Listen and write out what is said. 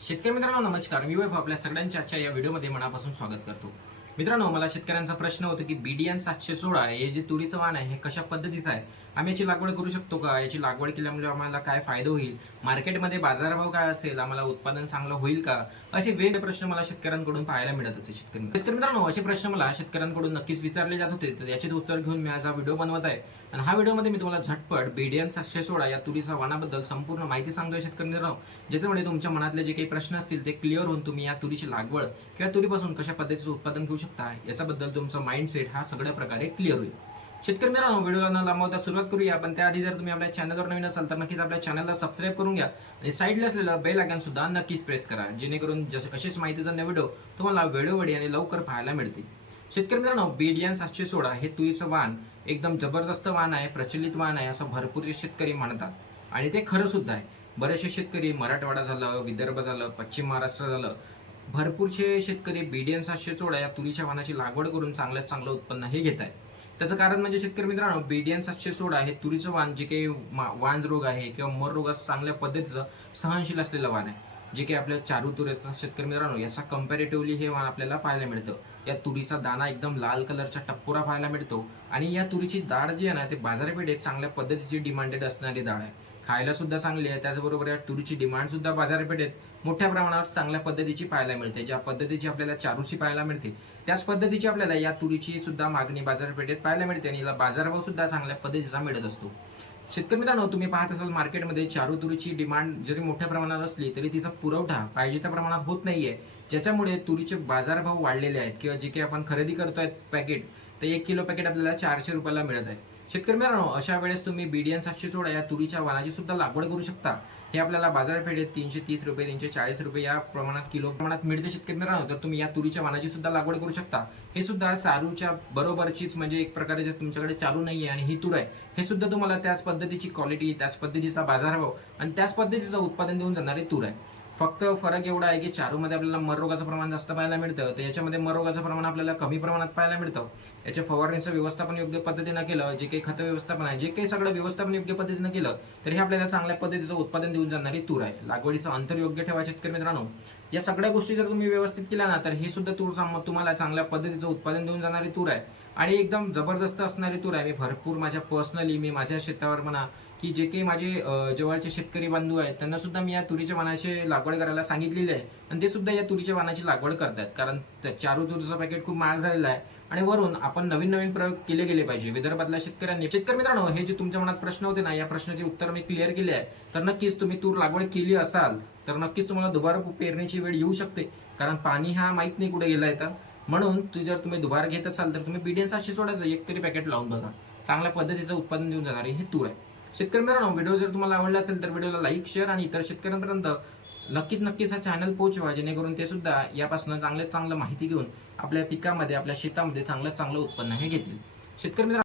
शेतकरी मित्रांनो नमस्कार. मी वैभव आपल्या सगळ्यांच्या आजच्या या व्हिडिओमध्ये मनापासून स्वागत करतो. मित्रांनो मला शेतकऱ्यांचा प्रश्न होता की बीडीएन सातशे सोळा हे जे तुरीचं वाण आहे हे कशा पद्धतीचं आहे? आम्ही याची लागवड करू शकतो का? याची लागवड केल्यामुळे आम्हाला काय फायदा होईल? मार्केटमध्ये बाजारभाव काय असेल? आम्हाला उत्पादन चांगलं होईल का? असे वेगवेगळे प्रश्न मला शेतकऱ्यांकडून पाहायला मिळत होते शेतकरी शेतकरी मित्रांनो असे प्रश्न मला शेतकऱ्यांकडून नक्कीच विचारले जात होते. तर याचे उत्तर घेऊन मी आज हा व्हिडिओ बनवत आहे. आणि हा व्हिडिओमध्ये मी तुम्हाला झटपट बीडीएन सातशे सोळा या तुरीच्या वाणाबद्दल संपूर्ण माहिती सांगतोय शेतकरी मित्रांनो ज्याच्यामुळे म्हणजे तुमच्या मनातले जे काही प्रश्न असतील ते क्लिअर होऊन तुम्ही या तुरीची लागवड किंवा तुरीपासून कशा पद्धतीचं उत्पादन घेऊ शकता याच्याबद्दल तुमचा माइंडसेट हा सगळ्या प्रकारे क्लिअर होईल. शेतकरी मित्रांनो व्हिडिओला न लांबवता सुरुवात करूया. पण त्याआधी जर तुम्ही आपल्या चॅनलवर नवीन असाल तर नक्कीच आपल्या चॅनलला सबस्क्राईब करून घ्या. आणि साईडला असलेलं बेल आयकॉन सुद्धा नक्कीच प्रेस करा. जेणेकरून जस- अशीच माहितीचा व्हिडिओ तुम्हाला वेळोवेळी आणि लवकर पाहायला मिळतील. शेतकरी मित्रांनो बीडीएन सातशे सोळा हे तुरीचं वाण एकदम जबरदस्त वाण आहे प्रचलित वाण आहे असं भरपूर शेतकरी म्हणतात. आणि ते खरं सुद्धा आहे. बरेचसे शेतकरी मराठवाडा झालं विदर्भ झालं पश्चिम महाराष्ट्र झालं भरपूरसे शेतकरी बीडीएन सातशे सोळा या तुरीच्या वाणाची लागवड करून चांगल्यात चांगलं उत्पन्न हे घेत आहे त्याचं कारण म्हणजे शेतकरी मित्रांनो बीडीएन सातशे सोळा हे तुरीचं वाण जे काही मा- रोग आहे किंवा मर रोग चांगल्या पद्धतीचं सहनशील असलेलं वाण आहे. जे काही आपल्या चारू तुरीचं शेतकरी मित्रांनो याचा कम्पॅरेटिव्हली हे वाण आपल्याला पाहायला मिळतं. या तुरीचा दाणा एकदम लाल कलरचा टप्पुरा पाहायला मिळतो आणि या तुरीची डाळ जी आहे ना ते बाजारपेठेत चांगल्या पद्धतीची डिमांडेड असणारी डाळ आहे. खायला सुद्धा चांगली आहे. त्याचबरोबर या तुरीची डिमांड सुद्धा बाजारपेठेत मोठ्या प्रमाणावर चांगल्या पद्धतीची पाहायला मिळते. ज्या पद्धतीची आपल्याला चारूची पाहायला मिळते त्याच पद्धतीची आपल्याला या तुरीची सुद्धा मागणी बाजारपेठेत पाहायला मिळते आणि याला बाजारभाव सुद्धा चांगल्या पद्धतीचा मिळत असतो. शेतकरी मित्रांनो तुम्ही पाहत असाल मार्केटमध्ये चारू तुरीची डिमांड जरी मोठ्या प्रमाणात असली तरी तिचा पुरवठा पाहिजे त्या प्रमाणात होत नाहीये. ज्याच्यामुळे तुरीचे बाजारभाव वाढलेले आहेत किंवा जे काही आपण खरेदी करतोय पॅकेट तर एक किलो पॅकेट आपल्याला चारशे रुपयाला मिळत आहे. शेतकरी मित्रांनो अशा वेळेस तुम्ही बीडीएन सातशे सोळा या तुरीच्या वाणाची सुद्धा लागवड करू शकता. हे आपल्याला बाजारपेठेत तीनशे तीस रुपये तीनशे चाळीस रुपये या प्रमाणात किलो प्रमाणात मिळते शेतकरी मित्रांनो. तर तुम्ही या तुरीच्या वाणाची सुद्धा लागवड करू शकता. हे सुद्धा चारूच्या बरोबरचीच म्हणजे एक प्रकारे जर तुमच्याकडे चालू नाहीये आणि ही तूर आहे हे सुद्धा तुम्हाला त्याच पद्धतीची क्वालिटी त्याच पद्धतीचा बाजारभाव आणि त्याच पद्धतीचं उत्पादन देऊन जाणारी तूर आहे. फक्त फरक एवढा आहे की चारूमध्ये आपल्याला मररोगाचं प्रमाण जास्त पाहायला मिळतं तर याच्यामध्ये मररोगाचं प्रमाण आपल्याला कमी प्रमाणात पाहायला मिळतं. याच्या फवारणीचं व्यवस्थापन योग्य पद्धतीनं केलं जे काही खत व्यवस्थापन आहे जे काही सगळं व्यवस्थापन योग्य पद्धतीनं केलं तर हे आपल्याला चांगल्या पद्धतीचं उत्पादन देऊन जाणारी तूर आहे. लागवडीचं अंतर योग्य ठेवा शेतकरी मित्रांनो. या सगळ्या गोष्टी जर तुम्ही व्यवस्थित केल्या ना तर हे सुद्धा तूर तुम्हाला चांगल्या पद्धतीचं उत्पादन देऊन जाणारी तूर आहे. आणि एकदम जबरदस्त असणारी तूर आहे. मी भरपूर माझ्या पर्सनली मी माझ्या शेतावर म्हणा की जे काही माझे जवळचे शेतकरी बांधू आहेत त्यांना सुद्धा मी या तुरीच्या वाणाची लागवड करायला सांगितलेली आहे. आणि ते सुद्धा या तुरीच्या वाणाची लागवड करतात कारण त्या चारू तुरीचं पॅकेट खूप महाग झालेलं आहे. आणि वरून आपण नवीन नवीन प्रयोग केले गेले पाहिजे. विदर्भातल्या शेतकऱ्यांनी शेतकरी मित्रांनो हे जे तुमच्या मनात प्रश्न होते ना या प्रश्नाचे उत्तर मी क्लिअर केले आहे तर नक्कीच तुम्ही तूर लागवड केली असाल तर नक्कीच तुम्हाला दुबारा पेरणीची वेळ येऊ शकते. कारण पाणी हा माहीत नाही कुठे गेला तर. म्हणून तू जर तुम्ही दुबार घेत असाल तर तुम्ही बीडीएन सातशे सोडायचं एक तरी पॅकेट लावून बघा. चांगल्या पद्धतीचं उत्पादन देऊन जाणारी हे तूर आहे. शेतकरी मित्रांनो व्हिडिओ जर तुम्हाला आवडला असेल तर व्हिडिओला लाईक शेअर आणि इतर शेतकऱ्यांपर्यंत नक्कीच नक्कीच हा चॅनल पोहोचवा जेणेकरून ते सुद्धा यापासून चांगल्यात चांगलं माहिती घेऊन आपल्या पिकामध्ये आपल्या शेतामध्ये चांगलं चांगलं उत्पन्न हे घेतील. शेतकरी मित्र